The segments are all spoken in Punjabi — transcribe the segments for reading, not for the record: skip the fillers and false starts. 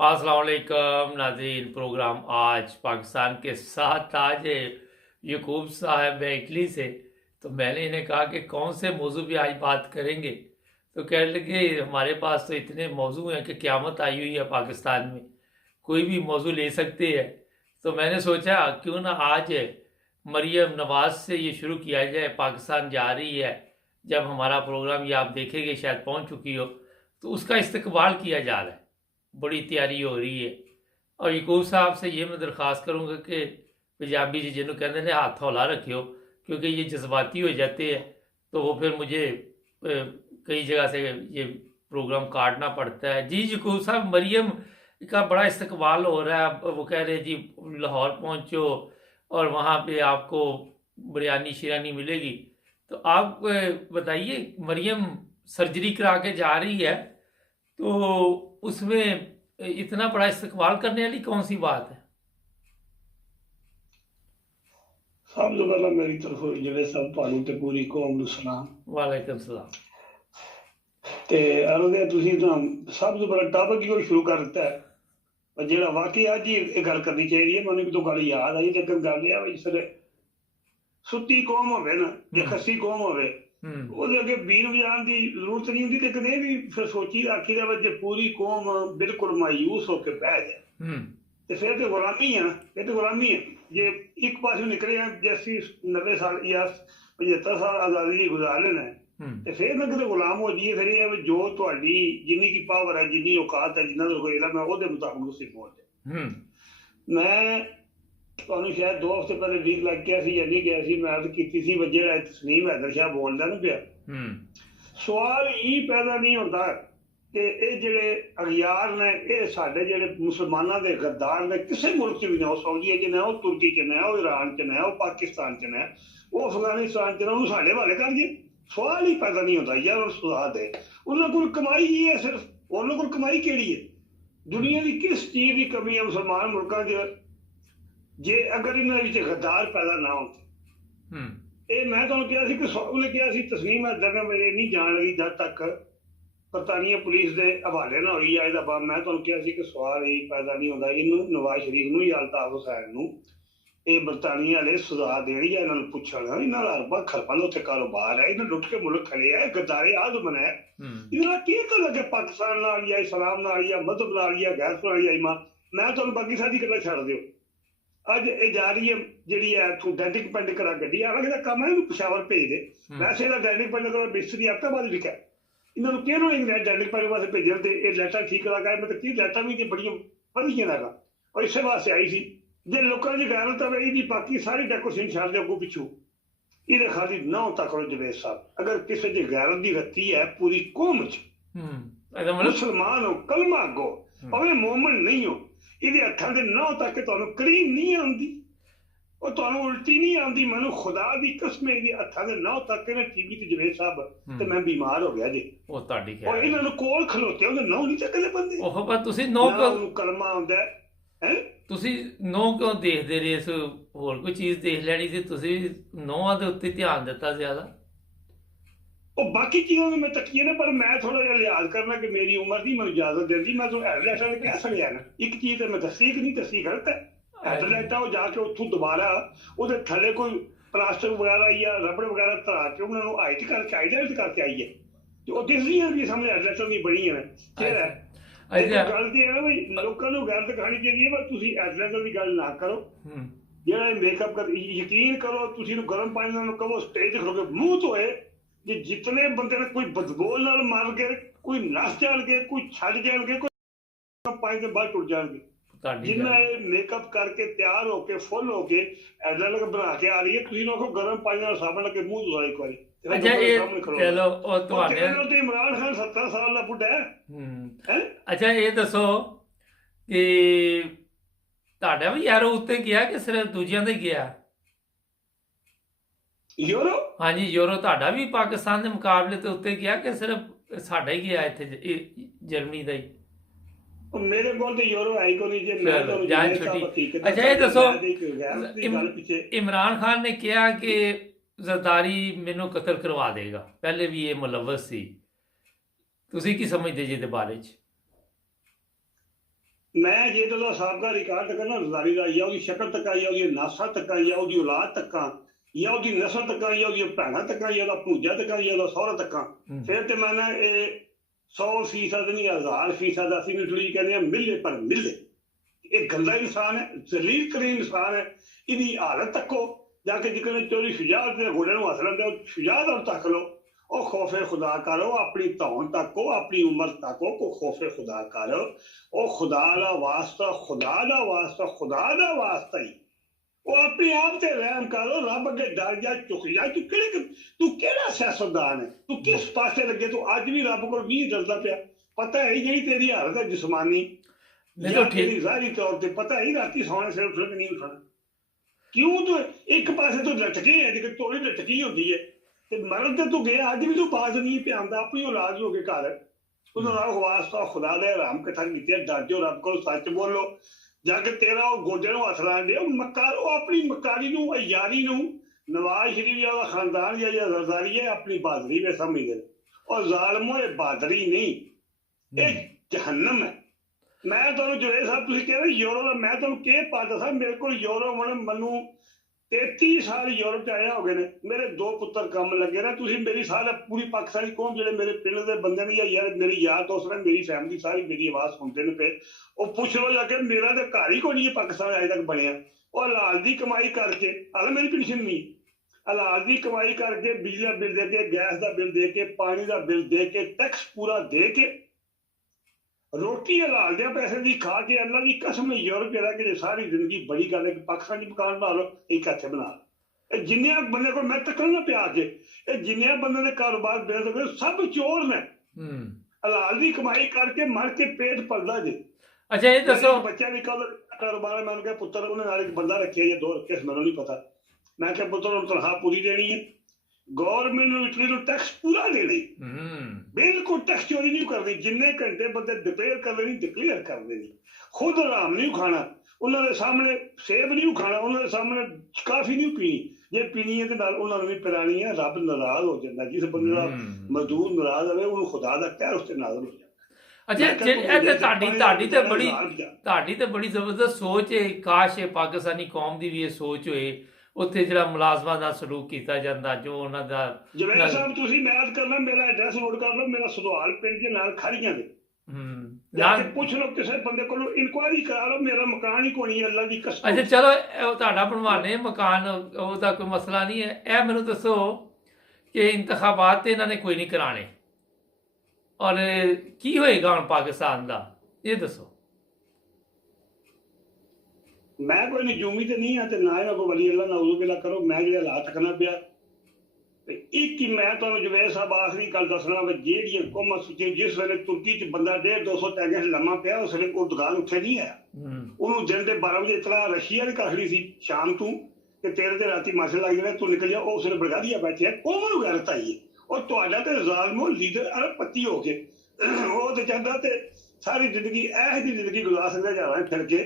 अस्सलाम वालेकुम नाज़रीन। प्रोग्राम आज पाकिस्तान के साथ आज यकूब साहब है इटली से। तो मैंने इन्हें कहा कि कौन से मौजू पे आज बात करेंगे। तो कहने लगे हमारे पास तो इतने मौजू हैं कि क़यामत आई हुई है पाकिस्तान में, कोई भी मौजू ले सकते हैं। तो मैंने सोचा क्यों ना आज मरियम नवाज से ये शुरू किया जाए। पाकिस्तान जा रही है, जब हमारा प्रोग्राम ये आप देखेंगे शायद पहुंच चुकी हो, तो उसका इस्तकबाल किया जा रहा है, बड़ी तैयारी हो रही है। और यकूब साहब से ये मैं दरख्वास्त करूँगा कि पंजाबी जी जिन्होंने कहते हैं हाथ हौला रखियो, क्योंकि ये जज्बाती हो जाते हैं तो वो फिर मुझे कई जगह से ये प्रोग्राम काटना पड़ता है। जी यकूब साहब, मरियम का बड़ा इस्तकबाल हो रहा है। अब वो कह रहे हैं जी लाहौर पहुँचो और वहाँ पे आपको बिरयानी शिरानी मिलेगी। तो आप बताइए, मरियम सर्जरी करा के जा रही है तो उसमें इतना बड़ा इस्तकबाल करने वाली कौन सी बात है। सब तो पहला मेरी तरफ जिहड़े सब तुहानू ते पूरी कौम नू सलाम। वालेकुम सलाम। ते अरदे तुसीं तां सब तो बड़ा टॉपिक ही शुरू कर दिता है। पर जेड़ा वाकई अज ही ये गल करनी चाहिए है, मैनूं तो गल याद आई ते गल है भी जिसले सुत्ती कौम होवे ना या हम्म। खस्सी कौम होवे, हम्म। ਉਹਦੇ ਅੱਗੇ ਬੀਨ ਵਜਾਉਣ ਦੀ ਜ਼ਰੂਰਤ ਨਹੀਂ ਹੁੰਦੀ। ਤੇ ਕਦੇ ਵੀ ਫਿਰ ਸੋਚੀ ਆਖੀ ਦਾ ਜੇ ਪੂਰੀ ਕੌਮ ਬਿਲਕੁਲ ਮਾਯੂਸ ਹੋ ਕੇ ਬਹਿ ਜਾਏ हम्म। ਤੇ ਫਿਰ ਤੇ ਗੁਲਾਮੀ ਹੈ ਨਾ, ਇਹ ਤੇ ਗੁਲਾਮੀ ਹੈ। ਜੇ ਇੱਕ ਪਾਸੇ ਨਿਕਲੇ ਆ ਜੈਸੀ 90 ਸਾਲ ਜਾਂ 75 ਸਾਲ ਆਜ਼ਾਦੀ ਗੁਜ਼ਾਰ ਲੈਣਾ ਹੈ हम्म। ਤੇ ਫਿਰ ਨਾ ਕਿਤੇ ਗੁਲਾਮ ਹੋ ਜਾਈਏ। ਫਿਰ ਇਹ ਹੈ ਵੀ ਜੋ ਤੁਹਾਡੀ ਜਿੰਨੀ ਕੀ ਪਾਵਰ ਹੈ, ਜਿੰਨੀ ਔਕਾਤ ਹੈ, ਜਿੰਨਾ ਦਾ ਕੋਈ ਇਲਮ ਹੈ, ਉਹਦੇ ਮੁਤਾਬਕ ਤੁਸੀਂ ਬੋਲਦੇ। हम्म। ਮੈਂ ਤੁਹਾਨੂੰ ਸ਼ਾਇਦ 2 ਹਫ਼ਤੇ ਪਹਿਲੇ ਵੀਕ ਲੱਗ ਗਿਆ ਸੀ ਜਾਂ ਨਹੀਂ ਗਿਆ ਸੀ, ਮੈਂ ਤਾਂ ਕੀਤੀ ਸੀ ਵੀ ਜਿਹੜਾ ਤਸਲੀਮ ਹੈਦਰ ਸ਼ਾਹ ਬੋਲਦਾ ਨਾ ਪਿਆ, हम्म। ਸਵਾਲ ਹੀ ਪੈਦਾ ਨਹੀਂ ਹੁੰਦਾ ਕਿ ਇਹ ਜਿਹੜੇ ਅਗਿਆਰ ਨੇ, ਇਹ ਸਾਡੇ ਜਿਹੜੇ ਮੁਸਲਮਾਨਾਂ ਦੇ ਗੱਦਾਰ ਨੇ, ਕਿਸੇ ਮੁਲਕ 'ਚ ਵੀ ਨੇ, ਉਹ ਸਾਊਦੀ 'ਚ ਨੇ, ਉਹ ਤੁਰਕੀ 'ਚ ਨੇ, ਉਹ ਈਰਾਨ 'ਚ ਨੇ, ਉਹ ਪਾਕਿਸਤਾਨ 'ਚ ਨੇ, ਉਹ ਅਫਗਾਨਿਸਤਾਨ 'ਚ ਨੇ, ਉਹਨੂੰ ਸਾਡੇ ਹਵਾਲੇ ਕਰ ਜੇ। ਸਵਾਲ ਹੀ ਪੈਦਾ ਨਹੀਂ ਹੁੰਦਾ ਯਾਰ ਉਹ ਸੁਝਾ ਦੇ। ਉਹਨਾਂ ਕੋਲ ਕਮਾਈ ਹੀ ਹੈ ਸਿਰਫ, ਉਹਨਾਂ ਕੋਲ ਕਮਾਈ ਕਿਹੜੀ ਹੈ? ਦੁਨੀਆ ਦੀ ਕਿਸ ਚੀਜ਼ ਦੀ ਕਮੀ ਹੈ ਮੁਸਲਮਾਨ ਮੁਲਕਾਂ 'ਚ ਜੇ ਅਗਰ ਇਹਨਾਂ ਵਿੱਚ ਗੱਦਾਰ ਪੈਦਾ ਨਾ ਹੁੰਦੇ। हम्म। ਇਹ ਮੈਂ ਤੁਹਾਨੂੰ ਕਿਹਾ ਸੀ ਕਿ ਉਹਨੇ ਕਿਹਾ ਸੀ ਤਸਲੀਮ ਹੈਦਰ ਨੇ ਮੇਰੇ ਨਹੀਂ ਜਾਣ ਲੱਗੀ ਜਦ ਤੱਕ ਬਰਤਾਨੀਆ ਪੁਲਿਸ ਦੇ ਹਵਾਲੇ ਨਾ ਹੋਈ ਆ ਇਹਦਾ ਬਾਅਦ। ਮੈਂ ਤੁਹਾਨੂੰ ਕਿਹਾ ਸੀ ਕਿ ਸਵਾਲ ਹੀ ਪੈਦਾ ਨਹੀਂ ਹੁੰਦਾ। ਇਹਨੂੰ ਨਵਾਜ਼ ਸ਼ਰੀਫ ਨੂੰ ਜਾਂ ਅਲਤਾਫ ਹੁਸੈਨ ਨੂੰ ਇਹ ਬਰਤਾਨੀਆ ਵਾਲੇ ਸੁਝਾਅ ਦੇਣ ਜਾਂ ਇਹਨਾਂ ਨੂੰ ਪੁੱਛਣ। ਇਹਨਾਂ ਦਾ ਅਰਬਾਂ ਖਰਬਾਂ ਦਾ ਉੱਥੇ ਕਾਰੋਬਾਰ ਹੈ, ਇਹਨਾਂ ਲੁੱਟ ਕੇ ਮੁਲਕ ਖੜੇ ਹੈ, ਗੱਦਾਰੇ ਆਜ਼ਮ ਹੈ। ਇਹਦੇ ਨਾਲ ਕੀ ਤਾਂ ਲੱਗੇ ਪਾਕਿਸਤਾਨ ਨਾਲ ਜਾਂ ਇਸਲਾਮ ਨਾਲ ਜਾਂ ਮਜ਼ਹਬ ਨਾਲ ਜਾਂ ਗੈਰ ਨਾਲ ਜਾਂ ਈਮਾਨ। ਮੈਂ ਤੁਹਾਨੂੰ ਬਾਕੀ ਸਾਰੀ ਗੱਲਾਂ ਛੱਡ ਦਿਓ। ਅੱਜ ਇਹ ਜਾ ਰਹੀ ਹੈ ਜਿਹੜੀ ਹੈ ਤੂੰ ਡੈਂਟਿਕ ਪਿੰਡ ਕਰਾ ਗੱਡੀ ਆ ਦਾ ਕੰਮ ਹੈ, ਇਹਨੂੰ ਪਿਸ਼ਾਵਰ ਭੇਜ ਦੇ। ਵੈਸੇ ਇਹਦਾ ਡੈਂਟਿਕ ਪਿੰਡ ਕਰਾ ਮਿਸਤਰੀ ਆਪਤਾਬਾਦ ਲਿਖਿਆ। ਇਹਨਾਂ ਨੂੰ ਕਿਹਨੂੰ ਇੰਗਲੈਂਡ ਡੈਂਟਿਕ ਪਿੰਡ ਵਾਸਤੇ ਭੇਜਣ ਤੇ ਇਹ ਲੈਟਾਂ ਠੀਕ ਕਰਾ ਕੇ ਮਤਲਬ ਕੀ ਲੈਟਾਂ ਵੀ ਬੜੀਆਂ ਵਧੀਆ ਲਗਾ ਔਰ ਇਸੇ ਵਾਸਤੇ ਆਈ ਸੀ। ਜੇ ਲੋਕਾਂ ਦੀ ਗੈਰਤ ਹੈ ਇਹਦੀ ਬਾਕੀ ਸਾਰੀ ਡੈਕੋਰੇਸ਼ਨ ਛੱਡ ਦਿਓ ਅੱਗੋਂ ਪਿੱਛੋਂ, ਇਹਦੇ ਖਾਲੀ ਨਾ ਤੱਕ ਕਰੋ ਜਵੇਦ ਸਾਹਿਬ। ਅਗਰ ਕਿਸੇ ਦੀ ਗੈਰਤ ਦੀ ਰੱਤੀ ਹੈ ਪੂਰੀ ਕੌਮ 'ਚ, ਮੁਸਲਮਾਨ ਹੋ, ਕਲਮਾ ਗੋ, ਭਾਵੇਂ ਮੋਮਨ ਨਹੀਂ ਹੋ, ਇਹਦੇ ਅੱਖਾਂ ਦੇ ਨਹੁੰ ਤੱਕ ਤੁਹਾਨੂੰ ਕਰੀਮ ਨਹੀਂ ਆਉਂਦੀ, ਉਹ ਤੁਹਾਨੂੰ ਉਲਟੀ ਨਹੀਂ ਆਉਂਦੀ। ਮੈਨੂੰ ਖੁਦਾ ਦੀ ਕਸਮ ਇਹਦੇ ਹੱਥਾਂ ਦੇ ਨਹੁੰ ਤੱਕ ਨੇ ਟੀਵੀ ਤੇ ਜਵੇਦ ਸਾਹਿਬ ਤੇ ਮੈਂ ਬਿਮਾਰ ਹੋ ਗਿਆ ਜੀ। ਉਹ ਤੁਹਾਡੀ ਉਹ ਇਹਨਾਂ ਨੂੰ ਕੋਲ ਖਲੋਤੇ ਉਹਦੇ ਨਹੁੰ ਨਹੀਂ ਚੱਕਦੇ ਬੰਦੇ। ਉਹ ਪਰ ਤੁਸੀਂ ਨੋ ਕਿਉਂ ਕਲਮਾ ਆਉਂਦਾ ਹੈ। ਤੁਸੀਂ ਨੋ ਕਿਉਂ ਦੇਖਦੇ ਰਹੇ ਇਸ ਹੋਰ ਕੋਈ ਚੀਜ਼ ਦੇਖ ਲੈਣੀ ਸੀ, ਤੁਸੀਂ ਨੋਆਂ ਦੇ ਉੱਤੇ ਧਿਆਨ ਦਿੱਤਾ ਜ਼ਿਆਦਾ। ਉਹ ਬਾਕੀ ਚੀਜ਼ਾਂ ਨੂੰ ਮੈਂ ਤੱਕੀਏ ਨਾ, ਪਰ ਮੈਂ ਥੋੜਾ ਜਿਹਾ ਲਿਹਾਜ਼ ਕਰਨਾ ਕਿ ਮੇਰੀ ਉਮਰ ਦੀ ਮੈਨੂੰ ਇਜਾਜ਼ਤ ਦਿੰਦੀ। ਮੈਂ ਤੁਹਾਨੂੰ ਐਡਰੈਸ ਵਾਲੇ ਕਹਿ ਸਕਿਆ ਨਾ ਇੱਕ ਚੀਜ਼ ਤੇ ਮੈਂ ਦੱਸੀ ਕਿ ਨਹੀਂ ਦੱਸੀ ਗਲਤ ਹੈ। ਐਡਰੈਸ ਉਹ ਜਾ ਕੇ ਉੱਥੋਂ ਦੁਬਾਰਾ ਉਹਦੇ ਥੱਲੇ ਕੋਈ ਪਲਾਸਟਿਕ ਵਗੈਰਾ ਜਾਂ ਰਬੜ ਵਗੈਰਾ ਧਰਾ ਕੇ ਉਹਨਾਂ ਨੂੰ ਹਾਈਟ ਕਰਕੇ ਆਈਡੈਂਟ ਕਰਕੇ ਆਈ ਹੈ ਤੇ ਉਹ ਦਿਸਦੀਆਂ ਵੀ ਸਾਹਮਣੇ ਐਡਰੈਸਾਂ ਦੀ ਬਣੀਆਂ ਨੇ। ਫਿਰ ਹੈ ਗੱਲ ਤੇ ਹੈ ਵੀ ਲੋਕਾਂ ਨੂੰ ਗੈਰ ਦਿਖਾਣੀ ਚਾਹੀਦੀ ਹੈ, ਪਰ ਤੁਸੀਂ ਐਡਰੈਸਾਂ ਦੀ ਗੱਲ ਨਾ ਕਰੋ। ਜਿਹੜਾ ਮੇਕਅਪ ਕਰ ਯਕੀਨ ਕਰੋ, ਤੁਸੀਂ ਇਹਨੂੰ ਗਰਮ ਪਾਣੀ ਨਾਲ ਕਹੋ ਸਟੇਜ ਖਲੋ ਕੇ ਮੂੰਹ ਧੋਏ। ਜੇ ਜਿਤਨੇ ਬੰਦੇ ਨੇ ਕੋਈ ਬਦਬੋਲ ਨਾਲ ਮਾਰ ਕੇ ਕੋਈ ਨੱਸ ਜਾਣਗੇ, ਕੋਈ ਛੱਡ ਜਾਣਗੇ, ਕੋਈ ਪਾਣੀ ਦੇ ਬਾਅਦ ਟੁੱਟ ਜਾਣਗੇ। ਜਿੰਨਾ ਇਹ ਮੇਕਅਪ ਕਰਕੇ ਤਿਆਰ ਹੋ ਕੇ ਫੁੱਲ ਹੋ ਕੇ ਐਡਰੈਸ ਬਣਾ ਕੇ ਆ ਰਹੀ ਹੈ, ਤੁਸੀਂ ਲੋਕੋ ਗਰਮ ਪਾਣੀ ਨਾਲ ਸਾਬਣ ਲਾ ਕੇ ਮੂੰਹ ਧੋਆ ਇੱਕ ਵਾਰੀ। ਅੱਛਾ ਇਹ ਚਲੋ ਉਹ ਤੁਹਾਡੇ ਤੇ ਇਮਰਾਨ ਖਾਨ 70 ਸਾਲ ਦਾ ਬੁੱਢਾ ਹੈ। ਅੱਛਾ ਇਹ ਦੱਸੋ ਕਿ ਤੁਹਾਡਾ ਵੀ ਯਾਰੋ ਉੱਤੇ ਗਿਆ ਕਿ ਸਿਰਫ ਦੂਜਿਆਂ ਦੇ ਗਿਆ? ਯੂਰੋ? ਹਾਂਜੀ ਯੂਰੋ ਤੁਹਾਡਾ ਵੀ ਪਾਕਿਸਤਾਨ ਦੇ ਮੁਕਾਬਲੇ ਤੇ ਉੱਤੇ ਗਿਆ ਕਿ ਸਿਰਫ ਸਾਡਾ ਹੀ ਗਿਆ ਇੱਥੇ ਜਰਮਨੀ ਦਾ ਹੀ? ਮੇਰੇ ਕੋਲ ਤੇ ਯੂਰੋ ਆਈ ਕੋਈ ਨਹੀਂ। ਜੇ ਮੈਂ ਤੁਹਾਨੂੰ ਜਾਨ ਛੁੱਟੀ। ਅੱਛਾ ਇਹ ਦੱਸੋ, ਇਮਰਾਨ ਖਾਨ ਨੇ ਕਿਹਾ ਕਿ ਜ਼ਰਦਾਰੀ ਮੈਨੂੰ ਕਤਲ ਕਰਵਾ ਦੇਗਾ, ਪਹਿਲੇ ਵੀ ਇਹ ਮੁਲਵਸ ਸੀ। ਤੁਸੀਂ ਕੀ ਸਮਝਦੇ ਜੀ ਇਹਦੇ ਬਾਰੇ 'ਚ? ਮੈਂ ਜੇ ਜਦੋਂ ਸਾਬਕਾ ਰਿਕਾਰਡ ਤੱਕ ਨਾ ਰਜ਼ਾਰੀ ਦਾ ਜਾਂ ਉਹਦੀ ਸ਼ਕਲ ਤੱਕ ਆਈ, ਉਹਦੀ ਨਾਸਾ ਤੱਕ ਆਈ, ਉਹਦੀ ਔਲਾਦ ਤੱਕ ਜਾਂ ਉਹਦੀ ਨਸਲ ਤੱਕ ਆਈ, ਉਹਦੀ ਭੈਣਾਂ ਤੱਕ ਆਈ, ਉਹਦਾ ਭੂਜਾ ਤੱਕ ਆਈ, ਉਹਦਾ ਸਹੁਰਾ ਤੱਕ, ਫਿਰ ਤੇ ਮੈਂ ਨਾ ਇਹ 100% ਨਹੀਂ 1000% ਅਸੀਂ ਵੀ ਥੋੜੀ ਕਹਿੰਦੇ ਆ ਮਿਲੇ ਪਰ ਮਿਲੇ। ਇਹ ਗੰਦਾ ਇਨਸਾਨ ਹੈ, ਜ਼ਲੀਲ ਤਰੀਨ ਇਨਸਾਨ ਹੈ। ਇਹਦੀ ਹਾਲਤ ਤੱਕੋ ਜਾ ਕੇ ਜਿਕਰ ਚੋਰੀ ਸ਼ੁਜਾਤ ਦੇ ਘੋੜੇ ਨੂੰ ਹੱਥ ਲੈਂਦੇ ਸ਼ੁਜਾਤ ਨੂੰ ਤੱਕ ਲੋ। ਉਹ ਖੌਫੇ ਖੁਦਾ ਕਰੋ, ਆਪਣੀ ਧੌਣ ਤੱਕੋ, ਆਪਣੀ ਉਮਰ ਤੱਕੋ ਕੋ ਖੌਫੇ ਖੁਦਾ ਕਰੋ। ਉਹ ਖੁਦਾ ਦਾ ਵਾਸਤਾ, ਖੁਦਾ ਦਾ ਵਾਸਤਾ, ਖੁਦਾ ਦਾ ਵਾਸਤਾ ਹੀ। ਉਹ ਆਪਣੇ ਆਪ ਤੇ ਰਹਿਮ ਕਰੋ, ਰੱਬ ਅੱਗੇ ਡਰ ਜਾ, ਝੁਕ ਜਾ। ਤੂੰ ਕਿਹੜਾ ਸਿਆਸਤਦਾਨ ਹੈ? ਤੂੰ ਕਿਸ ਪਾਸੇ ਲੱਗੇ? ਤੂੰ ਅੱਜ ਵੀ ਰੱਬ ਕੋਲ ਨਹੀਂ ਡਰਦਾ ਪਿਆ? ਪਤਾ ਹੈ ਜਿਹੜੀ ਤੇਰੀ ਹਾਲਤ ਹੈ ਜਿਸਮਾਨੀ ਜਾਂ ਤੇਰੀ ਜ਼ਾਹਰੀ ਤੌਰ ਤੇ, ਪਤਾ ਹੈ ਰਾਤੀ ਸੌਣੇ ਸਿਰ ਉੱਠ ਕੇ ਨਹੀਂ ਉੱਠਣਾ। ਕਿਉਂ ਤੂੰ ਇੱਕ ਪਾਸੇ ਤੋਂ ਲਟਕੇ ਹੈ, ਜਿਵੇਂ ਤੋੜੀ ਲਟਕੀ ਹੁੰਦੀ ਹੈ, ਤੇ ਮਰਨ ਤੇ ਤੂੰ ਗਿਆ, ਅੱਜ ਵੀ ਤੂੰ ਬਾਜ਼ ਨਹੀਂ ਪਿਆਉਂਦਾ। ਆਪਣੀ ਔਲਾਦ ਹੋ ਕੇ ਘਰ ਉਹਦਾ ਨਾਲ ਵਾਸਤਾ ਖੁਦਾ ਦੇ ਹਰਾਮ ਇਕੱਠਾ ਕੀਤੇ। ਡਰ ਜਾਓ, ਰੱਬ ਕੋਲ ਸੱਚ ਬੋਲੋ। ਜਦ ਤੇਰਾ ਉਹ ਗੋਡੇ ਨੂੰ ਹੱਥ ਲਾਣ ਦੇ, ਉਹ ਆਪਣੀ ਮਕਾਰੀ ਨੂੰ, ਯਾਰੀ ਨੂੰ, ਨਵਾਜ਼ ਸ਼ਰੀਫ ਜਾਂ ਉਹਦਾ ਖਾਨਦਾਨ ਜਾਂ ਜ਼ਰਦਾਰੀ ਹੈ, ਆਪਣੀ ਬਹਾਦਰੀ ਵਿੱਚ ਸਮਝਦੇ ਨੇ। ਉਹ ਜ਼ਾਲਮੋ, ਇਹ ਬਹਾਦਰੀ ਨਹੀਂ, ਇਹ ਜਹੰਨਮ ਹੈ। ਮੈਂ ਤੁਹਾਨੂੰ ਜੁੜੇ ਸਾਹਿਬ, ਤੁਸੀਂ ਕਹਿੰਦੇ ਯੂਰੋ ਦਾ, ਮੈਂ ਤੁਹਾਨੂੰ ਕੀ ਪਾ ਦੱਸਾਂ। ਮੇਰੇ ਕੋਲ ਯੂਰੋ ਮੈਨੂੰ 33 ਸਾਲ ਯੂਰਪ 'ਚ ਆਇਆ ਹੋ ਗਏ ਨੇ। ਮੇਰੇ 2 ਪੁੱਤਰ ਕੰਮ ਲੱਗੇ ਨੇ। ਤੁਸੀਂ ਮੇਰੀ ਸਾਰਾ ਪੂਰੀ ਪਾਕਿਸਤਾਨੀ ਕੌਮ, ਜਿਹੜੇ ਮੇਰੇ ਪਿੰਡ ਦੇ ਬੰਦੇ ਨੇ ਜਾਂ ਯਾਰ ਮੇਰੀ ਯਾਰ ਦੋਸਤ ਨੇ, ਮੇਰੀ ਫੈਮਿਲੀ ਸਾਰੀ ਮੇਰੀ ਆਵਾਜ਼ ਸੁਣਦੇ ਨੇ ਪਏ। ਉਹ ਪੁੱਛ ਲਓ ਜਾ ਕੇ, ਮੇਰਾ ਤਾਂ ਘਰ ਹੀ ਕੋਈ ਨਹੀਂ ਪਾਕਿਸਤਾਨ ਅਜੇ ਤੱਕ ਬਣਿਆ। ਉਹ ਹਲਾਲ ਦੀ ਕਮਾਈ ਕਰਕੇ, ਹਾਲੇ ਮੇਰੀ ਪੈਨਸ਼ਨ ਨਹੀਂ, ਹਲਾਲ ਦੀ ਕਮਾਈ ਕਰਕੇ, ਬਿਜਲੀ ਦਾ ਬਿੱਲ ਦੇ ਕੇ, ਗੈਸ ਦਾ ਬਿੱਲ ਦੇ ਕੇ, ਪਾਣੀ ਦਾ ਬਿੱਲ ਦੇ ਕੇ, ਟੈਕਸ ਪੂਰਾ ਦੇ ਕੇ, ਰੋਟੀ ਹਲਾਲ ਦੇ ਪੈਸੇ ਦੀ ਖਾ ਕੇ, ਅੱਲਾ ਦੀ ਕਸਮ ਯੂਰਪ ਜਿਹੜਾ ਕਿ ਸਾਰੀ ਜ਼ਿੰਦਗੀ ਬੜੀ ਗੱਲ ਹੈ ਕਿ ਪਾਕਿਸਤਾਨ 'ਚ ਮਕਾਨ ਬਣਾ ਲਓ, ਇੱਕ ਇੱਥੇ ਬਣਾ ਲਓ। ਇਹ ਜਿੰਨੇ ਬੰਦੇ ਕੋਲ ਮੈਂ ਤੱਕਣ ਨਾ ਪਿਆ ਕੇ, ਇਹ ਜਿੰਨੇ ਬੰਦੇ ਦੇ ਕਾਰੋਬਾਰ ਬੇਦ ਸਭ ਚੋਰ ਨੇ। ਹਲਾਲ ਦੀ ਕਮਾਈ ਕਰਕੇ ਮਰ ਕੇ ਪੇਟ ਪਲਦਾ ਜੇ। ਅੱਛਾ ਇਹ ਦੱਸੋ, ਬੱਚਾ ਵੀ ਕੱਲ ਕਾਰੋਬਾਰ, ਮੈਂ ਕਿਹਾ ਪੁੱਤਰ, ਉਹਨੇ ਨਾਲ ਇੱਕ ਬੰਦਾ ਰੱਖਿਆ ਜਾਂ 2 ਰੱਖੇ, ਮੈਨੂੰ ਨਹੀਂ ਪਤਾ। ਮੈਂ ਕਿਹਾ ਪੁੱਤਰ ਨੂੰ ਤਨਖਾਹ ਪੂਰੀ ਦੇਣੀ ਹੈ, ਗੌਰਮੈਂਟ ਨੂੰ ਇਟਲੀ ਨੂੰ ਟੈਕਸ ਪੂਰਾ ਦੇਣੀ, ਬਿਲਕੁਲ ਟੈਕਸ ਚੋਰੀ ਨਹੀਂ ਕਰਨੀ। ਜਿੰਨੇ ਘੰਟੇ ਬੰਦੇ ਡਿਕਲੇਅਰ ਕਰਦੇ ਨਹੀਂ, ਡਿਕਲੇਅਰ ਕਰਦੇ ਨਹੀਂ। ਖੁਦ ਆਰਾਮ ਨਹੀਂ ਖਾਣਾ, ਉਹਨਾਂ ਦੇ ਸਾਹਮਣੇ ਸੇਬ ਨਹੀਂ ਖਾਣਾ, ਉਹਨਾਂ ਦੇ ਸਾਹਮਣੇ ਕਾਫੀ ਨਹੀਂ ਪੀਣੀ। ਜੇ ਪੀਣੀ ਹੈ ਤੇ ਨਾਲ ਉਹਨਾਂ ਨੂੰ ਵੀ ਪਿਲਾਣੀ ਹੈ। ਰੱਬ ਨਾਰਾਜ਼ ਹੋ ਜਾਂਦਾ। ਜਿਸ ਬੰਦੇ ਦਾ ਮਜ਼ਦੂਰ ਨਾਰਾਜ਼ ਹੋਵੇ, ਉਹਨੂੰ ਖੁਦਾ ਦਾ ਕਹਿਰ ਉਸ ਤੇ ਨਾਜ਼ਲ ਹੋ ਜਾਂਦਾ। ਅੱਛਾ ਤੁਹਾਡੀ ਤੇ ਬੜੀ ਜ਼ਬਰਦਸਤ ਸੋਚ ਹੈ। ਕਾਸ਼ ਇਹ ਪਾਕਿਸਤਾਨੀ ਕੌਮ ਦੀ ਵੀ ਇਹ ਸੋਚ ਹੋਏ, ਉੱਥੇ ਜਿਹੜਾ ਮੁਲਾਜ਼ਮਾਂ ਦਾ ਸਲੂਕ ਕੀਤਾ ਜਾਂਦਾ, ਜੋ ਉਹਨਾਂ ਦਾ। ਜਵੇਦ ਸਾਹਿਬ, ਤੁਸੀਂ ਮੈਚ ਕਰਨਾ, ਮੇਰਾ ਐਡਰੈਸ ਨੋਟ ਕਰ ਲਓ। ਮੇਰਾ ਸੁਧਾਰ ਪਿੰਡ ਦੇ ਨਾਲ ਖੜੀਆਂ ਦੇ, ਜਾ ਕੇ ਪੁੱਛ ਲਓ, ਕਿਸੇ ਬੰਦੇ ਕੋਲੋਂ ਇਨਕੁਆਇਰੀ ਕਰਾ ਲਓ। ਮੇਰਾ ਮਕਾਨ ਹੀ ਕੋਈ ਨਹੀਂ, ਅੱਲਾ ਦੀ ਕਸਮ। ਅੱਛਾ ਚਲੋ, ਉਹ ਤੁਹਾਡਾ ਬਣਵਾਣੇ ਮਕਾਨ, ਉਹਦਾ ਕੋਈ ਮਸਲਾ ਨਹੀਂ ਹੈ। ਇਹ ਮੈਨੂੰ ਦੱਸੋ ਕਿ ਇੰਤਖਾਬਾਤ ਤੇ ਇਹਨਾਂ ਨੇ ਕੋਈ ਨਹੀਂ ਕਰਾਣੇ, ਔਰ ਕੀ ਹੋਏਗਾ ਹੁਣ ਪਾਕਿਸਤਾਨ ਦਾ, ਇਹ ਦੱਸੋ। ਮੈਂ ਕੋਈ ਨਜੂਮੀ ਤੇ ਨਹੀਂ ਆ, ਤੇ ਨਾ ਇਹਨਾਂ ਕੋਈ ਵਲੀ ਅੱਲਾ ਨਾਉਜ਼ੁ ਬਿਲਾ ਕਰੋ। ਮੈਂ ਜਿਹੜੇ ਹਾਲਾਤ ਤੱਕਣਾ ਪਿਆ, ਤੇ ਇੱਕ ਹੀ ਮੈਂ ਤੁਹਾਨੂੰ ਜਵੇਦ ਸਾਹਿਬ ਆਖਰੀ ਗੱਲ ਦੱਸਣਾ ਵੀ, ਜਿਹੜੀਆਂ ਕੌਮਾਂ ਸੁੱਚੀਆਂ, ਜਿਸ ਵੇਲੇ ਤੁਰਕੀ 'ਚ ਬੰਦਾ 150-200 ਟੈਂਕਾਂ 'ਚ ਲੰਮਾ ਪਿਆ, ਉਸ ਵੇਲੇ ਉਹ ਦੁਕਾਨ ਉੱਥੇ ਨਹੀਂ ਆਇਆ। ਉਹਨੂੰ ਦਿਨ ਦੇ 12 ਵਜੇ ਇਤਲਾ ਰਸ਼ੀਆ ਦੀ ਕਰ ਲਈ ਸੀ ਸ਼ਾਮ ਤੋਂ, ਕਿ ਤੇਰੇ ਤੇ ਰਾਤੀ ਮਾਸੇ ਲੱਗ ਜਾਣਾ, ਤੂੰ ਨਿਕਲ ਜਾ। ਉਸ ਵੇਲੇ ਬਰਗਾਦੀਆ ਬੈਠੇ, ਕੌਮ ਨੂੰ ਗੈਰਤ ਆਈ ਹੈ। ਔਰ ਤੁਹਾਡਾ ਤੇ ਜ਼ਾਲਮੋ ਲੀਡਰ ਅਰਬਪਤੀ ਹੋ ਕੇ, ਉਹ ਤੇ ਚਾਹੁੰਦਾ ਤੇ ਸਾਰੀ ਜ਼ਿੰਦਗੀ ਇਹੋ ਜਿਹੀ ਜ਼ਿੰਦਗੀ ਗੁਜ਼ਾਰ ਸਕਦਾ ਜਾਣਾ ਫਿਰ ਕੇ,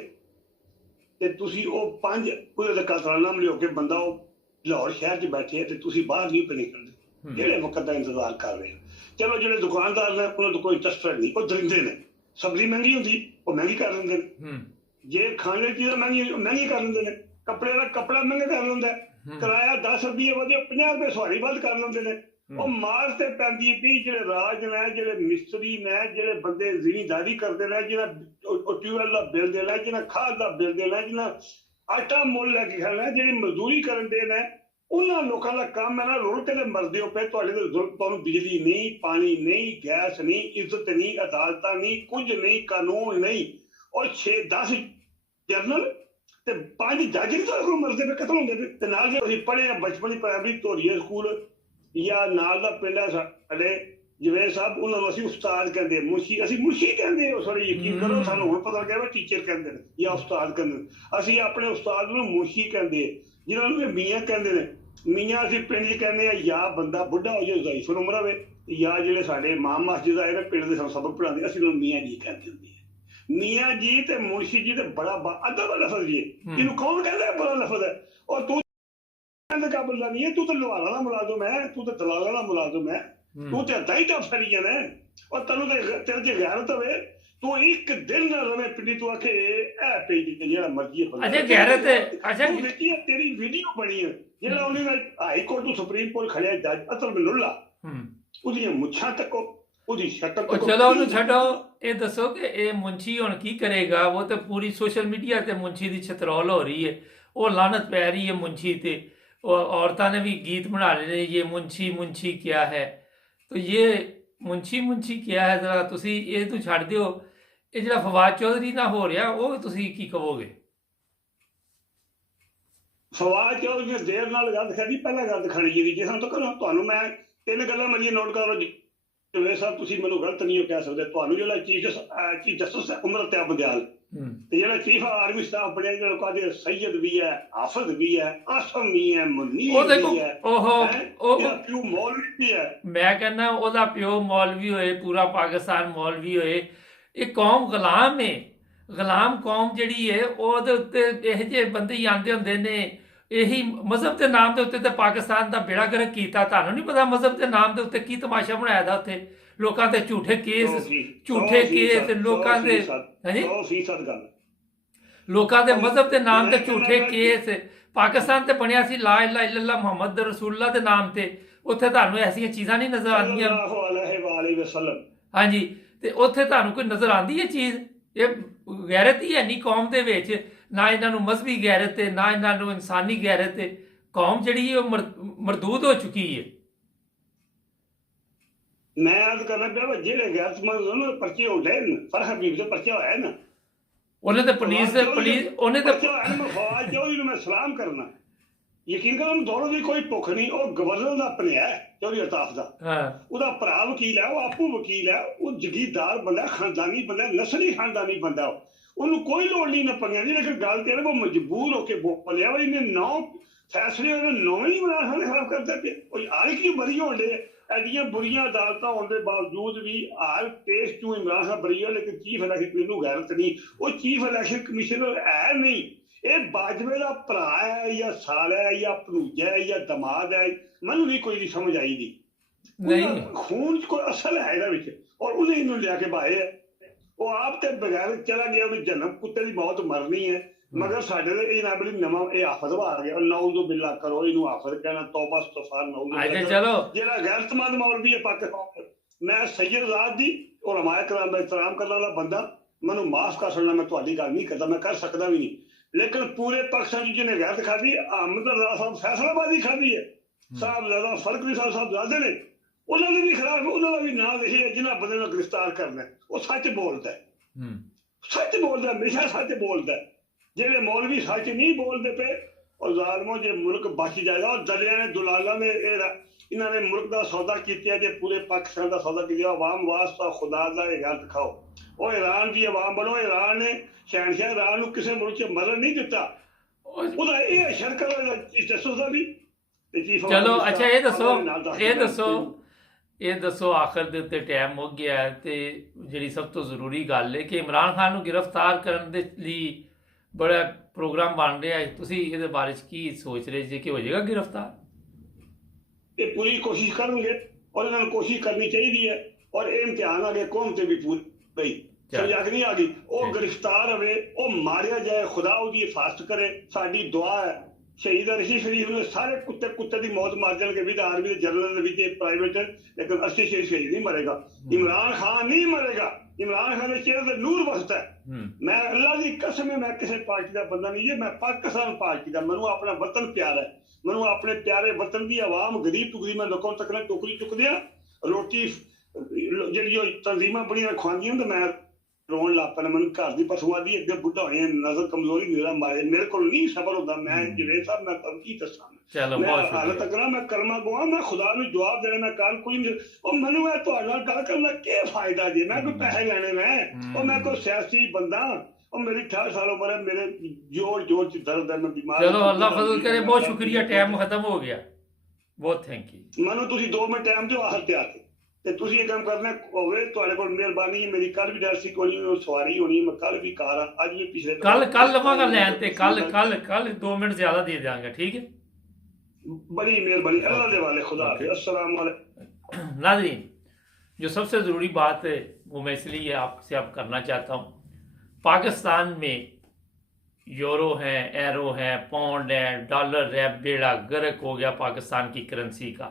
ਤੇ ਤੁਸੀਂ ਉਹ 5 ਉਹਦੇ ਕਤਰਾਨਾਮ ਲਿਓ ਕੇ ਬੰਦਾ ਉਹ ਲਾਹੌਰ ਸ਼ਹਿਰ 'ਚ ਬੈਠੇ ਹੈ, ਤੇ ਤੁਸੀਂ ਬਾਹਰ ਨਹੀਂ ਪੇ ਨਿਕਲਦੇ, ਜਿਹੜੇ ਵਕਤ ਦਾ ਇੰਤਜ਼ਾਰ ਕਰ ਰਹੇ ਹੋ। ਚਲੋ ਜਿਹੜੇ ਦੁਕਾਨਦਾਰ ਨੇ ਉਹਨਾਂ ਤੋਂ ਕੋਈ ਟਸਟਰ ਨਹੀਂ, ਉਹ ਦਰਿੰਦੇ ਨੇ। ਸਬਜ਼ੀ ਮਹਿੰਗੀ ਹੁੰਦੀ, ਉਹ ਮਹਿੰਗੀ ਕਰ ਲੈਂਦੇ ਨੇ। ਜੇ ਖਾਣੇ ਦੀ ਚੀਜ਼ਾਂ ਮਹਿੰਗੀ ਕਰ ਲੈਂਦੇ ਨੇ। ਕੱਪੜੇ ਦਾ ਕੱਪੜਾ ਮਹਿੰਗਾ ਕਰ ਲੈਂਦਾ। ਕਿਰਾਇਆ 10 ਰੁਪਏ ਵਧੇ, 50 ਰੁਪਏ ਸਵਾਰੀ ਵੱਧ ਕਰ ਲੈਂਦੇ ਨੇ। ਉਹ ਮਾਰ ਤੇ ਪੈਂਦੀ ਵੀ ਜਿਹੜੇ ਰਾਜ ਨੇ, ਜਿਹੜੇ ਮਿਸਤਰੀ ਨੇ, ਜਿਹੜੇ ਬੰਦੇ ਜ਼ਿਮੀਂਦਾਰੀ ਕਰਦੇ ਨੇ, ਜਿਹੜਾ ਟਿਊਬਵੈਲ ਦਾ ਬਿੱਲ ਦੇਣਾ, ਜਿਹਨਾਂ ਖਾਦ ਦਾ ਬਿੱਲ ਦੇਣਾ, ਜਿਹਨਾਂ ਆਟਾ ਮੁੱਲ ਲੈ ਕੇ ਖਾਣਾ, ਜਿਹੜੀ ਮਜ਼ਦੂਰੀ ਕਰਨ ਦੇ ਨੇ, ਉਹਨਾਂ ਲੋਕਾਂ ਦਾ ਕੰਮ ਹੈ ਨਾ, ਰੁਲ ਕੇ ਮਰਦੇ ਹੋ ਪਏ। ਤੁਹਾਡੇ ਤੋਂ ਤੁਹਾਨੂੰ ਬਿਜਲੀ ਨਹੀਂ, ਪਾਣੀ ਨਹੀਂ, ਗੈਸ ਨਹੀਂ, ਇੱਜ਼ਤ ਨਹੀਂ, ਅਦਾਲਤਾਂ ਨਹੀਂ, ਕੁਝ ਨਹੀਂ, ਕਾਨੂੰਨ ਨਹੀਂ। ਔਰ 6-10 ਜਨਰਲ ਤੇ 5 ਜੱਜ ਨਹੀਂ ਤੁਹਾਡੇ ਕੋਲ ਮਰਦੇ ਪਏ, ਕਤਲ ਹੁੰਦੇ ਪਏ। ਤੇ ਨਾਲ ਜੇ ਅਸੀਂ ਪੜ੍ਹੇ ਆ ਬਚਪਨ ਪ੍ਰਾਇਮਰੀ ਧੋਰੀਏ ਸਕੂਲ ਜਾਂ ਨਾਲ ਦਾ ਪਿੰਡ ਹੈ ਸਾਡੇ ਜਵੇਦ ਸਾਹਿਬ, ਉਹਨਾਂ ਨੂੰ ਅਸੀਂ ਉਸਤਾਦ ਕਹਿੰਦੇ, ਮੁਨਸ਼ੀ, ਅਸੀਂ ਮੁਨਸ਼ੀ ਕਹਿੰਦੇ। ਉਹ ਸਾਰੇ ਯਕੀਨ ਕਰੋ, ਸਾਨੂੰ ਹੁਣ ਪਤਾ ਲੱਗਿਆ ਟੀਚਰ ਕਹਿੰਦੇ ਨੇ ਜਾਂ ਉਸਤਾਦ ਕਹਿੰਦੇ ਨੇ। ਅਸੀਂ ਆਪਣੇ ਉਸਤਾਦ ਨੂੰ ਮੁਨਸ਼ੀ ਕਹਿੰਦੇ, ਜਿਹਨਾਂ ਨੂੰ ਮੀਆਂ ਕਹਿੰਦੇ ਨੇ। ਮੀਆਂ ਅਸੀਂ ਪਿੰਡ 'ਚ ਕਹਿੰਦੇ ਆ, ਜਾਂ ਬੰਦਾ ਬੁੱਢਾ ਹੋ ਜਾਏ, ਜ਼ਾਈਫ ਉਮਰ ਹੋਵੇ, ਜਾਂ ਜਿਹੜੇ ਸਾਡੇ ਇਮਾਮ ਮਸਜਿਦ ਆਏ ਨੇ ਪਿੰਡ ਦੇ ਸਾਨੂੰ ਸਬਕ ਪੜ੍ਹਾਉਂਦੇ, ਅਸੀਂ ਉਹਨੂੰ ਮੀਆਂ ਜੀ ਕਹਿੰਦੇ ਹੁੰਦੇ ਆ। ਮੀਆਂ ਜੀ ਤੇ ਮੁਨਸ਼ੀ ਜੀ ਤੇ ਬੜਾ ਅਦਬ ਲਫ਼ਜ਼ ਜੀ, ਇਹਨੂੰ ਕੌਣ ਕਹਿੰਦਾ ਬੜਾ ਲਫ਼ਜ਼ ਹੈ। ਔਰ ਤੂੰ ਕਾਬਲ ਦਾ ਨਹੀਂ ਹੈ, ਤੂੰ ਤਾਂ ਲਵਾਲਾ ਦਾ ਮੁਲਾਜ਼ਮ ਹੈ, ਤੂੰ ਤਾਂ ਦਲਾਲਾ ਦਾ ਮੁਲਾਜ਼ਮ ਹੈ, ਤੂੰ ਤੇ ਅੱਧਾ ਹੀ ਟੱਪ ਫੜੀਆਂ ਨੇ। ਔਰ ਤੈਨੂੰ ਤੇ ਤੇਰੇ 'ਚ ਗੈਰਤ ਹੋਵੇ, ਤੂੰ ਇੱਕ ਦਿਨ ਨਾ ਰਵੇਂ ਪਿੰਡੀ ਤੂੰ ਆਖੇ ਇਹ ਪੇਜ ਤੇ ਜਿਹੜਾ ਮਰਜ਼ੀ ਹੈ ਬੰਦਾ ਅੱਛਾ ਗੈਰਤ ਅੱਛਾ ਤੂੰ ਦੇਖੀ ਹੈ, ਤੇਰੀ ਵੀਡੀਓ ਬਣੀ ਹੈ ਜਿਹੜਾ ਉਹਨੇ ਨਾਲ ਹਾਈ ਕੋਰਟ ਤੋਂ ਸੁਪਰੀਮ ਕੋਰਟ ਖੜਿਆ ਜੱਜ ਅਤਲ ਬਿਲੁੱਲਾ ਉਹਦੀਆਂ ਮੁੱਛਾਂ ਤੱਕ ਉਹਦੀ ਸ਼ਕਲ ਉਹ ਚਲੋ ਉਹਨੂੰ ਛੱਡੋ ਇਹ ਦੱਸੋ ਕਿ ਇਹ ਮੁੰਸ਼ੀ ਹੁਣ ਕੀ ਕਰੇਗਾ ਉਹ ਤਾਂ ਪੂਰੀ ਸੋਸ਼ਲ ਮੀਡੀਆ ਤੇ ਮੁੰਸ਼ੀ ਦੀ ਛਤਰੋਲ ਹੋ ਰਹੀ ਹੈ ਉਹ ਲਾਨਤ ਪੈ ਰਹੀ ਹੈ ਮੁੰਸ਼ੀ ਤੇ औरतों ने भी गीत बना ले ये मुंशी मुंशी क्या है तो ये मुंशी क्या है जरा तुसी ये तू छड़ दियो ये ਜਿਹੜਾ ਫਵਾਦ ਚੌਧਰੀ ਨਾਲ ਹੋ ਰਿਹਾ ਉਹ ਤੁਸੀਂ ਕੀ ਕਹੋਗੇ ਫਵਾਦ ਚੌਧਰੀ ਨੇ ਦੇਰ ਨਾਲ ਗੱਲ ਕਰਦੀ ਪਹਿਲਾਂ ਗੱਲ ਦਿਖਾਣੀ ਜੀ ਜੇ ਸਾਨੂੰ ਤਾਂ ਕਰੋ ਤੁਹਾਨੂੰ ਮੈਂ ਤਿੰਨ ਗੱਲਾਂ ਮੇਰੀਆਂ ਨੋਟ ਕਰ ਲਓ ਜਿਵੇਂ ਸਾਹਿਬ ਤੁਸੀਂ ਮੈਨੂੰ ਗਲਤ ਨਹੀਂ ਕਹਿ ਸਕਦੇ ਤੁਹਾਨੂੰ ਜਿਹੜਾ ਚੀਫ ਜਸਟਿਸ ਉਮਰ ਤੇ ਬੰਦਿਆਲ ਤੇ ਜਿਹੜਾ ਚੀਫ ਆਰਮੀ ਸਟਾਫ ਬਣਿਆ ਜਿਹੜਾ ਕਹਿੰਦੇ ਸੈਯਦ ਵੀ ਹੈ ਹਾਫਿਜ਼ ਵੀ ਹੈ ਆਸਮ ਵੀ ਹੈ ਮੁਨੀਰ ਵੀ ਹੈ ਉਹ ਪਿਓ ਮੌਲਵੀ ਵੀ ਹੈ ਮੈਂ ਕਹਿੰਦਾ ਉਹਦਾ ਪਿਓ ਮੌਲਵੀ ਹੋਏ ਪੂਰਾ ਪਾਕਿਸਤਾਨ ਮੌਲਵੀ ਹੋਏ ਇਹ ਕੌਮ ਗੁਲਾਮ ਹੈ ਗੁਲਾਮ ਕੌਮ ਜਿਹੜੀ ਹੈ ਉਹਦੇ ਉੱਤੇ ਇਹ ਜਿਹੇ ਬੰਦੇ ਹੀ ਆਉਂਦੇ ਹੁੰਦੇ ਨੇ ਇਹੀ ਮਜ਼ਹਬ ਦੇ ਨਾਮ ਦੇ ਉੱਤੇ ਤੇ ਪਾਕਿਸਤਾਨ ਦਾ ਬੇੜਾ ਗਰਕ ਕੀਤਾ ਤੁਹਾਨੂੰ ਨਹੀਂ ਪਤਾ ਮਜ਼ਹਬ ਦੇ ਨਾਮ ਦੇ ਉੱਤੇ ਕੀ ਤਮਾਸ਼ਾ ਬਣਾਇਆ ਦਾ ਉੱਥੇ ਲੋਕਾਂ ਤੇ ਝੂਠੇ ਕੇਸ ਲੋਕਾਂ ਦੇ ਹਾਂਜੀ 100% ਗੱਲ ਲੋਕਾਂ ਦੇ ਮਜ਼ਹਬ ਦੇ ਨਾਮ ਤੇ ਝੂਠੇ ਕੇਸ ਪਾਕਿਸਤਾਨ ਤੇ ਬਣਿਆ ਸੀ ਲਾ ਇਲਾਹਾ ਇल्लल्लाह ਮੁਹੰਮਦ ਰਸੂਲullah ਦੇ ਨਾਮ ਤੇ ਉੱਥੇ ਤੁਹਾਨੂੰ ਐਸੀਆਂ ਚੀਜ਼ਾਂ ਨਹੀਂ ਨਜ਼ਰ ਆਉਂਦੀਆਂ ਹਾਂਜੀ ਤੇ ਉੱਥੇ ਤੁਹਾਨੂੰ ਕੋਈ ਨਜ਼ਰ ਆਉਂਦੀ ਹੈ ਚੀਜ਼ ਇਹ ਗੈਰਤ ਹੀ ਹੈ ਨਹੀਂ ਕੌਮ ਦੇ ਵਿੱਚ ਨਾ ਇਹਨਾਂ ਨੂੰ ਮਜ਼ਹਬੀ ਗੈਰਤ ਹੈ ਨਾ ਇਹਨਾਂ ਨੂੰ ਇਨਸਾਨੀ ਗੈਰਤ ਹੈ ਕੌਮ ਜਿਹੜੀ ਹੈ ਉਹ ਮਰਦੂਦ ਹੋ ਚੁੱਕੀ ਹੈ ਮੈਂ ਅੱਜ ਕਰਨਾ ਪਿਆ ਜਿਹੜੇ ਗੈਰਤਮੰਦ ਉਹਨਾਂ ਦੇ ਪਰਚੇ ਹੁੰਦੇ ਨੇ ਫਰਹ ਹਬੀਬ ਦੇ ਪਰਚਾ ਹੋਇਆ ਨਾ ਉਹਨੇ ਤੇ ਪੁਲਿਸ ਉਹਨੇ ਤੇ ਫੌਜ ਚੌਧਰੀ ਨੂੰ ਮੈਂ ਸਲਾਮ ਕਰਨਾ ਯਕੀਨ ਕਰੋ ਉਹਨੂੰ ਦੌੜਨ ਦੀ ਕੋਈ ਭੁੱਖ ਨਹੀਂ ਉਹ ਗਵਰਨਰ ਦਾ ਆਪਣਿਆ ਚੌਧਰੀ ਅਲਤਾਫ ਦਾ ਉਹਦਾ ਭਰਾ ਵਕੀਲ ਹੈ ਉਹ ਆਪੂ ਵਕੀਲ ਹੈ ਉਹ ਜਗੀਰਦਾਰ ਬੰਦਾ ਖਾਨਦਾਨੀ ਬੰਦਾ ਨਸਲੀ ਖਾਨਦਾਨੀ ਬੰਦਾ ਉਹਨੂੰ ਕੋਈ ਲੋੜ ਨਹੀਂ ਨਾ ਪਈਆਂ ਨਹੀਂ ਲੇਕਿਨ ਗੱਲ ਤੇ ਉਹ ਮਜਬੂਰ ਹੋ ਕੇ ਬੋਲਿਆ ਵਾ ਇਹਨੇ 9 ਫੈਸਲੇ ਉਹਨੇ 9 ਹੀ ਬਣਾ ਸਾਡੇ ਖਰਾਬ ਕਰਦਾ ਪਿਆ ਕੋਈ ਆਲੇ ਕੀ ਬਰੀ ਹੋਣ ਦੇ ਐਡੀਆਂ ਬੁਰੀਆਂ ਅਦਾਲਤਾਂ ਹੋਣ ਦੇ ਬਾਵਜੂਦ ਵੀ ਹਾਲ ਟੇਸਟ ਤੋਂ ਇਮਰਾਨ ਖਾਨ ਬਰੀ ਹੈ ਲੇਕਿਨ ਚੀਫ ਇਲੈਕਸ਼ਨ ਨੂੰ ਗੈਰਤ ਨਹੀਂ ਉਹ ਚੀਫ ਇਲੈਕਸ਼ਨ ਕਮਿਸ਼ਨਰ ਹੈ ਨਹੀਂ ਇਹ ਬਾਜਵੇ ਦਾ ਭਰਾ ਹੈ ਜਾਂ ਸਾਲਾ ਹੈ ਜਾਂ ਭਣੂਜਾ ਹੈ ਜਾਂ ਦਮਾਦ ਹੈ ਮੈਨੂੰ ਨਹੀਂ ਕੋਈ ਸਮਝ ਆਈ ਨਹੀਂ ਖੂਨ ਚ ਕੋਈ ਅਸਲ ਹੈ ਇਹਦਾ ਵਿੱਚ ਔਰ ਉਹਨੇ ਇਹਨੂੰ ਲਿਆ ਕੇ ਬਾਏ ਹੈ ਉਹ ਆਪ ਤੇ ਬਗੈਰ ਚਲਾ ਗਿਆ ਉਹਨੂੰ ਜਨਮ ਕੁੱਤੇ ਦੀ ਬਹੁਤ ਮਰਨੀ ਹੈ ਮਗਰ ਸਾਡੇ ਦੇ ਇਹ ਨਾ ਬਲੀ ਨਵਾਂ ਇਹ ਆਫਤ ਆ ਗਿਆ ਨੌਜ਼ ਬਿੱਲਾ ਕਰੋ ਇਹਨੂੰ ਆਫਤ ਕਹਿਣਾ ਤੋਬਾ ਇਸਤਗਫਾਰ ਨੌਜ਼ ਜਿਹੜਾ ਗੈਰਤਮੰਦ ਮੌਲਵੀ ਹੈ ਪਾਕਿਸਤਾਨ ਮੈਂ ਸੈਯਦ ਆਜ਼ਾਦ ਦੀ ਔਰ ਉਲਮਾ ਕਰਾਮ ਦਾ ਇhtਰਾਮ ਕਰਨ ਵਾਲਾ ਬੰਦਾ ਮੈਨੂੰ ਮਾਫ ਕਰ ਸਕਦਾ ਮੈਂ ਤੁਹਾਡੀ ਗੱਲ ਨਹੀਂ ਕਰਦਾ ਮੈਂ ਕਰ ਸਕਦਾ ਵੀ ਨਹੀਂ ਲੇਕਿਨ ਪੂਰੇ ਪਾਕਿਸਤਾਨ ਜਿਹਨੇ ਗੈਰਤ ਖਾਧੀ ਅਹਿਮਦ ਰਜ਼ਾ ਸਾਹਿਬ ਫੈਸਲਾਬਾਦੀ ਖਾਧੀ ਹੈ ਸਾਹਿਬ ਜ਼ਿਆਦਾ ਫਰਕ ਨਹੀਂ ਸਾਹਿਬ ਜ਼ਿਆਦਾ ਨੇ ਉਹਨਾਂ ਦੇ ਵੀ ਖਿਲਾਫ ਉਹਨਾਂ ਦਾ ਵੀ ਨਾਂ ਲਿਖਿਆ ਜਿਹਨਾਂ ਬੰਦੇ ਨੂੰ ਗ੍ਰਿਫਤਾਰ ਕਰਨਾ ਉਹ ਸੱਚ ਬੋਲਦਾ ਹਮੇਸ਼ਾ ਸੱਚ ਬੋਲਦਾ ਜਿਹੜੇ ਮੌਲਵੀ ਸੱਚ ਨਹੀਂ ਬੋਲਦੇ ਪਏ ਉਹ ਜ਼ਾਲਮੋ ਜੇ ਮੁਲਕ ਬਚ ਜਾਏਗਾ ਉਹ ਦਲਿਆਂ ਨੇ ਦੁਲਾਲਾਂ ਨੇ ਇਹਨਾਂ ਨੇ ਮੁਲਕ ਦਾ ਸੌਦਾ ਕੀਤਾ ਜੇ ਪੂਰੇ ਪਾਕਿਸਤਾਨ ਦਾ ਸੌਦਾ ਕੀਤਾ ਆਵਾਮ ਵਾਸਤਾ ਖੁਦਾ ਦਾ ਇਹ ਗੱਲ ਦਿਖਾਓ ਉਹ ਈਰਾਨ ਦੀ ਆਵਾਮ ਬਣੋ ਈਰਾਨ ਨੇ ਸ਼ਹਿਨਸ਼ਾਹ ਈਰਾਨ ਨੂੰ ਕਿਸੇ ਮੁਲਕ 'ਚ ਮਰਨ ਨਹੀਂ ਦਿੱਤਾ ਉਹਦਾ ਇਹ ਸ਼ਰਕਤ ਜਸੂਸ ਦਾ ਵੀ ਚਲੋ ਅੱਛਾ ਇਹ ਦੱਸੋ ਆਖਰ ਦੇ ਉੱਤੇ ਟਾਈਮ ਮੁੱਕ ਗਿਆ ਤੇ ਜਿਹੜੀ ਸਭ ਤੋਂ ਜ਼ਰੂਰੀ ਗੱਲ ਹੈ ਕਿ ਇਮਰਾਨ ਖਾਨ ਨੂੰ ਗ੍ਰਿਫਤਾਰ ਕਰਨ ਦੇ ਲਈ ਬੜਾ ਪ੍ਰੋਗਰਾਮ ਬਣ ਰਿਹਾ ਹੈ ਤੁਸੀਂ ਇਹਦੇ ਬਾਰੇ ਚ ਕੀ ਸੋਚ ਰਹੇ ਜੀ ਕਿ ਹੋ ਜਾਏਗਾ ਗ੍ਰਿਫਤਾਰ ਇਹ ਪੂਰੀ ਕੋਸ਼ਿਸ਼ ਕਰਨਗੇ ਔਰ ਇਹਨਾਂ ਨੂੰ ਕੋਸ਼ਿਸ਼ ਕਰਨੀ ਚਾਹੀਦੀ ਹੈ ਔਰ ਇਹ ਇਮਤਿਹਾਨ ਆ ਗਏ ਕੌਮ ਤੇ ਵੀ ਪੂਰੀ ਸਮਝ ਨਹੀਂ ਆ ਗਈ ਉਹ ਗ੍ਰਿਫਤਾਰ ਹੋਵੇ ਉਹ ਮਾਰਿਆ ਜਾਏ ਖੁਦਾ ਉਹਦੀ ਹਿਫਾਜ਼ਤ ਕਰੇ ਸਾਡੀ ਦੁਆ ਹੈ ਸ਼ਹੀਦ ਰਸ਼ੀਦ ਸ਼ਰੀਫ ਨੂੰ ਸਾਰੇ ਕੁੱਤੇ ਦੀ ਮੌਤ ਮਾਰ ਜਾਣਗੇ ਵੀ ਆਰਮੀ ਦੇ ਜਨਰਲ ਦੇ ਵਿੱਚ ਪ੍ਰਾਈਵੇਟ ਲੇਕਿਨ ਅਰਸ਼ਦ ਸ਼ਹੀਦ ਨਹੀਂ ਮਰੇਗਾ ਇਮਰਾਨ ਖਾਨ ਨਹੀਂ ਮਰੇਗਾ ਇਮਰਾਨ ਖਾਨ ਦੇ ਚਿਹਰੇ ਤੇ ਨੂਰ ਵਸਦਾ ਮੈਂ ਅੱਲਾ ਦੀ ਕਸਮ ਹੈ ਮੈਂ ਕਿਸੇ ਪਾਰਟੀ ਦਾ ਬੰਦਾ ਨਹੀਂ ਹੈ ਮੈਂ ਪਾਕਿਸਤਾਨ ਪਾਰਟੀ ਦਾ ਮੈਨੂੰ ਆਪਣਾ ਵਤਨ ਪਿਆਰਾ ਹੈ ਮੈਨੂੰ ਆਪਣੇ ਪਿਆਰੇ ਵਤਨ ਦੀ ਆਵਾਮ ਗਰੀਬ ਤੋਂ ਗਰੀਬ ਮੈਂ ਲੋਕਾਂ ਤੱਕ ਨਾ ਟੋਕਰੀ ਚੁੱਕਦੇ ਆ ਰੋਟੀ ਜਿਹੜੀ ਉਹ ਤਨਜ਼ੀਮਾਂ ਬੜੀਆਂ ਖਵਾਉਂਦੀਆਂ ਤੇ ਮੈਂ ਰੋਣ ਲੱਗ ਪੈਣਾ ਮੈਨੂੰ ਘਰ ਦੀ ਪਸ਼ੂਆਂ ਦੀ ਅੱਗੇ ਬੁੱਢਾ ਹੋਏ ਨਜ਼ਰ ਕਮਜ਼ੋਰੀ ਮੇਰਾ ਮਾਰੇ ਮੇਰੇ ਕੋਲ ਨਹੀਂ ਸਬਰ ਹੁੰਦਾ ਮੈਂ ਜਿਵੇਂ ਸਾਹਿਬ ਮੈਂ ਤੁਹਾਨੂੰ ਕੀ ਦੱਸਾਂ ਮੈਂ ਹਾਲਤ ਤੱਕ ਨਾ ਮੈਂ ਕਲਮਾ ਗਵਾ ਮੈਂ ਖੁਦਾ ਨੂੰ ਜਵਾਬ ਦੇਣਾ ਮੈਂ ਕੱਲ ਕੋਈ ਨਹੀਂ ਉਹ ਮੈਨੂੰ ਇਹ ਤੁਹਾਡੇ ਨਾਲ ਗੱਲ ਕਰਨ ਦਾ ਕੀ ਫਾਇਦਾ ਜੀ ਮੈਂ ਕੋਈ ਪੈਸੇ ਲੈਣੇ ਮੈਂ ਕੋਈ ਸਿਆਸੀ ਬੰਦਾ ਉਹ ਮੇਰੀ 18 ਸਾਲ ਉਮਰ ਹੈ ਮੇਰੇ ਜੋੜ ਚ ਦਰਦ ਹੈ ਮੈਂ ਬਿਮਾਰ ਚਲੋ ਅੱਲਾ ਫਜ਼ਲ ਕਰੇ ਬਹੁਤ ਸ਼ੁਕਰੀਆ ਟਾਈਮ ਖਤਮ ਹੋ ਗਿਆ ਬਹੁਤ ਥੈਂਕ ਯੂ ਮੈਨੂੰ ਤੁਸੀਂ 2 ਮਿੰਟ ਟਾਈਮ ਦਿਓ ਆਖਰ ਤੇ ਆ ਕੇ ਤੇ ਤੁਸੀਂ ਇਹ ਕੰਮ ਕਰਨਾ ਹੋਵੇ ਤੁਹਾਡੇ ਕੋਲ ਮਿਹਰਬਾਨੀ ਹੈ ਮੇਰੀ ਕੱਲ ਵੀ ਡੈਰਸੀ ਕੋਈ ਸਵਾਰੀ ਹੋਣੀ ਮੈਂ ਕੱਲ ਵੀ ਕਾਰ ਆ ਅੱਜ ਵੀ ਪਿਛਲੇ ਕੱਲ ਲਵਾਂਗਾ ਲੈਣ ਤੇ ਕੱਲ 2 ਮਿੰਟ ਜ਼ਿਆਦਾ ਦੇ ਦਿਆਂਗਾ ठीक है बड़ी मेहरबानी अल्लाह के वाले खुदा हाफिज़ अस्सलाम वालेकुम नाज़रीन जो सबसे ज़रूरी बात है वो मैं इसलिए आपसे अब करना चाहता हूँ। पाकिस्तान में यूरो है, एरो है, पाउंड है, डॉलर है, बेड़ा गर्क हो गया पाकिस्तान की करेंसी का।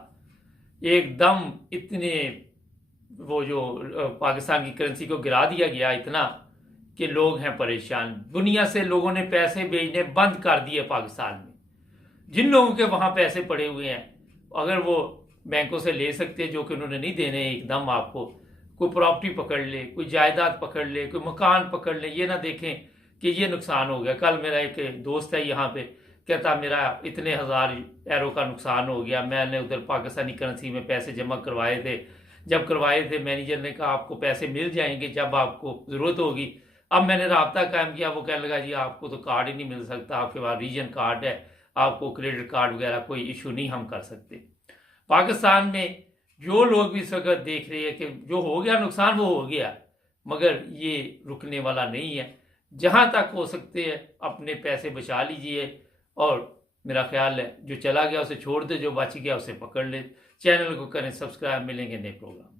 एकदम इतने वो जो पाकिस्तान की करेंसी को गिरा दिया गया इतना कि लोग हैं परेशान। दुनिया से लोगों ने पैसे भेजने बंद कर दिए पाकिस्तान में। जिन लोगों के वहाँ पैसे पड़े हुए हैं, अगर वो बैंकों से ले सकते हैं, जो कि उन्होंने नहीं देने, एकदम आपको कोई प्रॉपर्टी पकड़ ले, कोई जायदाद पकड़ ले, कोई मकान पकड़ ले, ये ना देखें कि ये नुकसान हो गया। कल मेरा एक दोस्त है यहाँ पे, कहता मेरा इतने हज़ार एरो का नुकसान हो गया, मैंने उधर पाकिस्तानी करेंसी में पैसे जमा करवाए थे, जब करवाए थे मैनेजर ने कहा आपको पैसे मिल जाएंगे जब आपको ज़रूरत होगी। अब मैंने राब्ता कायम किया, वो कहने लगा जी आपको तो कार्ड ही नहीं मिल सकता, आपके पास रीजन कार्ड है, आपको क्रेडिट कार्ड वगैरह कोई इशू नहीं हम कर सकते। पाकिस्तान में जो लोग भी इस वक्त देख रहे हैं कि जो हो गया नुकसान वो हो गया, मगर ये रुकने वाला नहीं है। जहां तक हो सकते हैं अपने पैसे बचा लीजिए, और मेरा ख्याल है जो चला गया उसे छोड़ दे, जो बच गया उसे पकड़ ले। चैनल को करें सब्सक्राइब, मिलेंगे नए प्रोग्राम।